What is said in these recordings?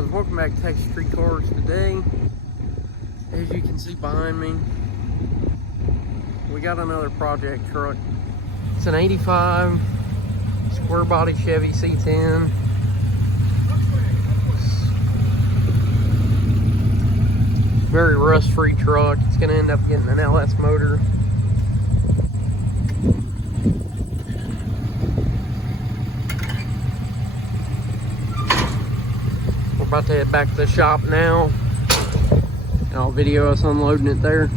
guys, welcome back to Texas Street Cars. Today, as you can see behind me, we got another project truck. It's an 85 square body Chevy C10. Very rust free truck. It's going to end up getting an LS motor. About to head back to the shop now. I'll video us unloading it there.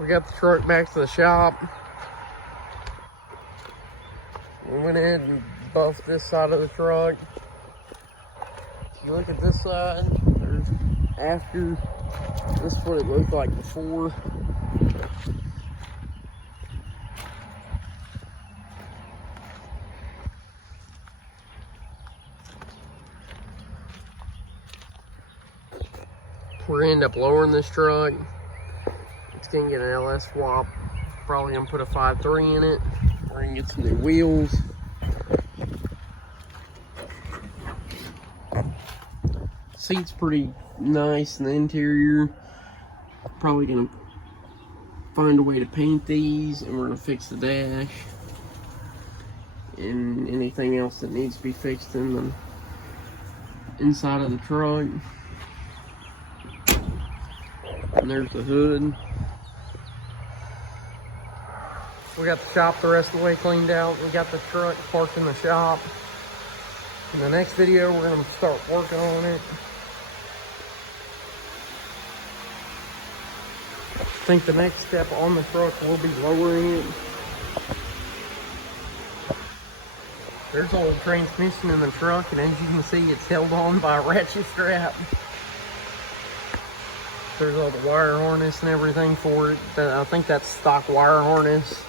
We got the truck back to the shop. We went ahead and buffed this side of the truck. If you look at this side, there's after. This is what it looked like before. We're gonna end up lowering this truck. It's gonna get an LS swap. Probably gonna put a 5.3 in it. We're gonna get some new wheels. Seat's pretty nice in the interior. Probably gonna find a way to paint these, and we're gonna fix the dash and anything else that needs to be fixed in the inside of the truck. And there's the hood. We got the shop the rest of the way cleaned out. We got the truck parked in the shop. In the next video, we're going to start working on it. I think the next step on the truck will be lowering it. There's an old transmission in the truck, and as you can see, it's held on by a ratchet strap. There's all the wire harness and everything for it. I think that's stock wire harness.